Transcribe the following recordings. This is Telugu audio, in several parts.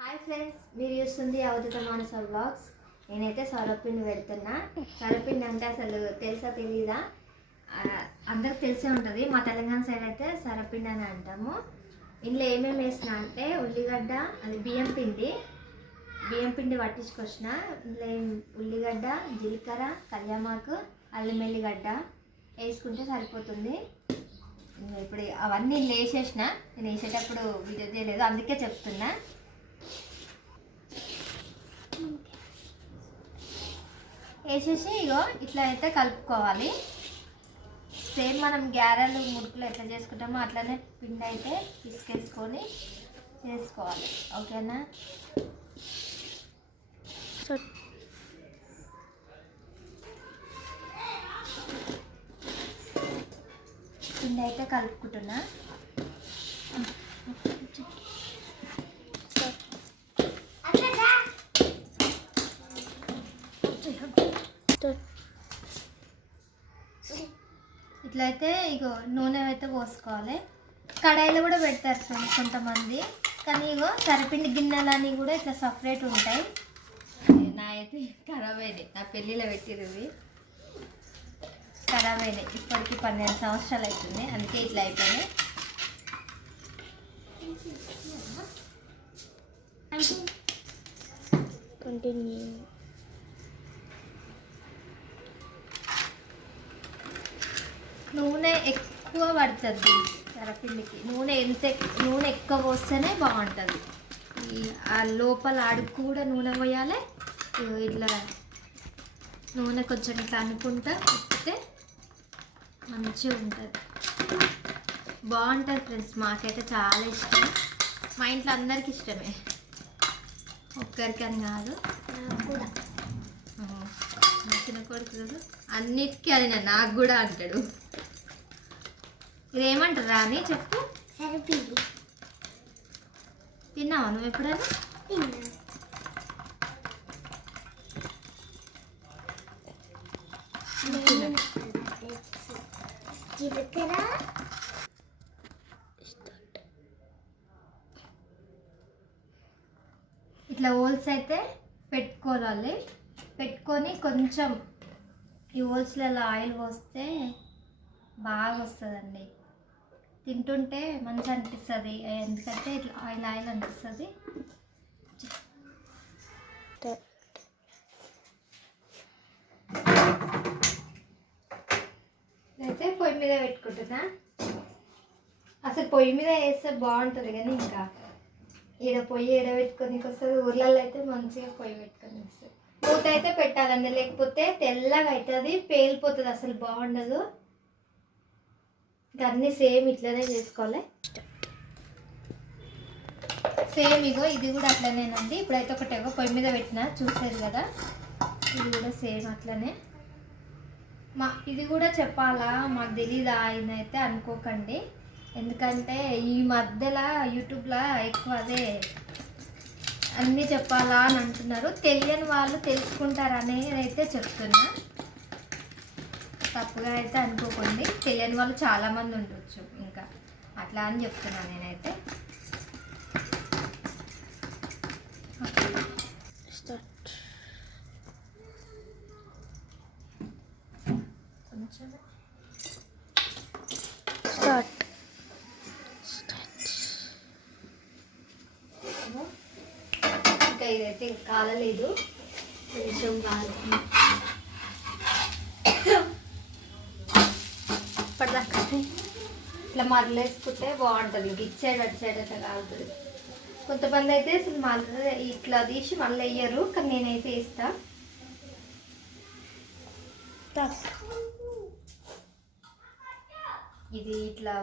హాయ్ ఫ్రెండ్స్ మీరు చూస్తుంది అవధుత మానస బ్లాగ్స్ నేనైతే సౌరపిండి వెళ్తున్నా. సౌరపిండి అంటే అసలు తెలుసా తెలీదా? అందరికి తెలిసే ఉంటుంది. మా తెలంగాణ సైడ్ అయితే సరపిండి అని అంటాము. ఇందులో ఏమేమి వేసిన అంటే ఉల్లిగడ్డ అది బియ్యం పిండి. బియ్యం పిండి పట్టించుకొచ్చిన. ఇందులో ఏం- ఉల్లిగడ్డ జీలకర్ర కళ్యామాకు అల్లం ఎల్లిగడ్డ వేసుకుంటే సరిపోతుంది. ఇప్పుడు అవన్నీ వేసేసిన. నేను వేసేటప్పుడు వీడియో లేదు అందుకే చెప్తున్నా. వేసేసి ఇగో ఇట్లా అయితే కలుపుకోవాలి. సేమ్ మనం గ్యారెలు మురుకులు ఎట్లా చేసుకుంటామో అట్లనే పిండి అయితే పిసికేసుకొని చేసుకోవాలి. ఓకేనా? పిండి అయితే కలుపుకుంటున్నా. ఇట్లయితే ఇగో నూనె అయితే పోసుకోవాలి. కడాయిలో కూడా పెడతారు ఫ్రెండ్స్ కొంతమంది. కానీ ఇగో సరిపిండి గిన్నెలని కూడా ఇట్లా సపరేట్ ఉంటాయి. నా అయితే ఖరాబ్ అయినాయి నా పెళ్ళిలో పెట్టినవి ఖరాబ్ అయినాయి ఇప్పటికి పన్నెండు సంవత్సరాలు అవుతుంది. అందుకే ఇట్లా అయిపోయినాయి కంటిన్యూ నూనె ఎక్కువ పడుతుంది సరపిండికి నూనె ఎంత నూనె ఎక్కువ పోస్తేనే బాగుంటుంది. ఈ ఆ లోపల అడుగు కూడా నూనె పోయాలి. ఇట్లా నూనె కొంచెం ఇట్లా అనుకుంటా తిప్పితే మంచిగా ఉంటుంది. బాగుంటుంది ఫ్రెండ్స్. మాకైతే చాలా ఇష్టం. మా ఇంట్లో అందరికి ఇష్టమే. ఒక్కరికి అని కాదు చిన్న కొడుకు అన్నిటికీ అది నాకు కూడా అంటాడు. ఇదేమంటారా అని చెప్పు. తిన్నావా నువ్వు ఎప్పుడైనా? జీలకర్ర ఇట్లా హోల్స్ అయితే పెట్టుకోవాలి. పెట్టుకొని కొంచెం ఈ హోల్స్లలో ఆయిల్ పోస్తే బాగా వస్తుందండి తింటుంటే మంచిగా అనిపిస్తుంది ఎందుకంటే ఇట్లా ఆయిల్ ఆయిల్ అనిపిస్తుంది. అయితే పొయ్యి మీద పెట్టుకుంటున్నా. అసలు పొయ్యి మీద వేస్తే బాగుంటుంది కానీ ఇంకా ఈడ పొయ్యి ఈడ పెట్టుకొని వస్తుంది ఊర్లలో అయితే మంచిగా పొయ్యి పెట్టుకొని వస్తుంది మూత అయితే పెట్టాలండి. లేకపోతే తెల్లగా అవుతుంది పేలిపోతుంది. అసలు బాగుండదు. ఇంకా అన్నీ సేమ్ ఇట్లనే చేసుకోవాలి. సేమ్ ఇగో ఇది కూడా అట్లనేనండి. ఇప్పుడైతే ఒకటేగో పొయ్యి మీద పెట్టిన చూసేది కదా. ఇది కూడా సేమ్ అట్లనే. మా ఇది కూడా చెప్పాలా? మాకు తెలీదా? ఆయన అయితే అనుకోకండి. ఎందుకంటే ఈ మధ్యలో యూట్యూబ్లో ఎక్కువ అదే అన్నీ చెప్పాలా అని అంటున్నారు. తెలియని వాళ్ళు తెలుసుకుంటారనే అయితే చెప్తున్నా. తప్పుగా అయితే అనుకోకండి. తెలియని వాళ్ళు చాలామంది ఉండొచ్చు ఇంకా. అట్లా అని చెప్తున్నాను నేనైతే. స్టార్ట్. ఇంకా ఇదైతే కాలలేదు. కొంచెం కాలుతుంది ఇప్పటిదాకా ఇట్లా మరలేసుకుంటే బాగుంటుంది. ఇంక అటు సైడ్ అట్లా కాలుతుంది కొంతమంది అయితే అసలు మళ్ళీ ఇట్లా తీసి మళ్ళీ వేయరు కానీ నేనైతే వేస్తా. ఇది ఇట్లా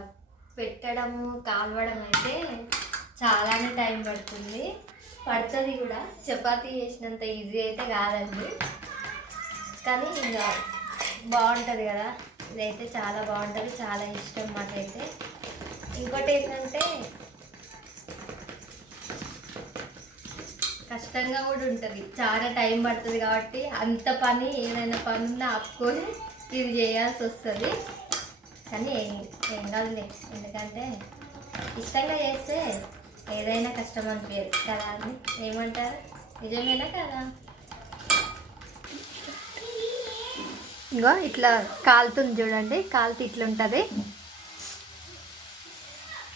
పెట్టడము కాలవడం అయితే చాలానే టైం పడుతుంది. పడుతుంది కూడా. చపాతీ చేసినంత ఈజీ అయితే కాదండి. కానీ ఇంకా బాగుంటుంది కదా. ఇదైతే చాలా బాగుంటుంది చాలా ఇష్టం మాకైతే. ఇంకోటి ఏంటంటే కష్టంగా కూడా ఉంటుంది. చాలా టైం పడుతుంది కాబట్టి అంత పని ఏదైనా పనుల్లో ఆపుకొని ఇది చేయాల్సి వస్తుంది. కానీ ఏం ఏం కాదులే ఎందుకంటే ఇష్టంగా చేస్తే ఏదైనా కష్టం అనిపించదు కదా అని ఏమంటారు? నిజమేనా కదా? ఇంకో ఇట్లా కాలుతుంది చూడండి కాలుతూ ఇట్లా ఉంటుంది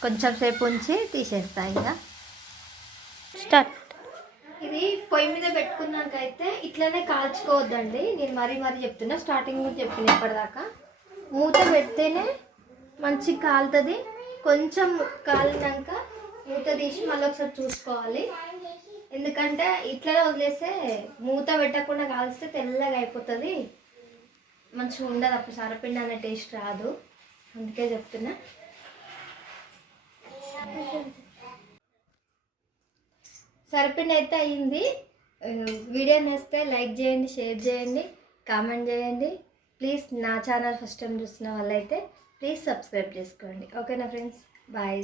కొంచెం సేపు ఉంచి తీసేస్తా ఇంకా స్టార్ట్. ఇది పొయ్యి మీద పెట్టుకున్నాక అయితే ఇట్లనే కాల్చుకోవద్దండి. నేను మరీ మరీ చెప్తున్నా స్టార్టింగ్ నుంచి చెప్పిన ఇప్పటిదాకా. మూత పెడితేనే మంచిగా కాలుతుంది. కొంచెం కాలినాక మూత తీసి మళ్ళీ ఒకసారి చూసుకోవాలి. ఎందుకంటే ఇట్లనే వదిలేస్తే మూత పెట్టకుండా కాల్స్తే తెల్లగా అయిపోతుంది. మంచిగా ఉండదు అప్పుడు సరపిండి అనే టేస్ట్ రాదు. అందుకే చెప్తున్నా. సరిపిండి అయితే అయింది. వీడియో నచ్చితే లైక్ చేయండి షేర్ చేయండి కామెంట్ చేయండి. ప్లీజ్ నా ఛానల్ ఫస్ట్ టైం చూస్తున్న వాళ్ళైతే ప్లీజ్ సబ్స్క్రైబ్ చేసుకోండి. ఓకేనా ఫ్రెండ్స్? బాయ్.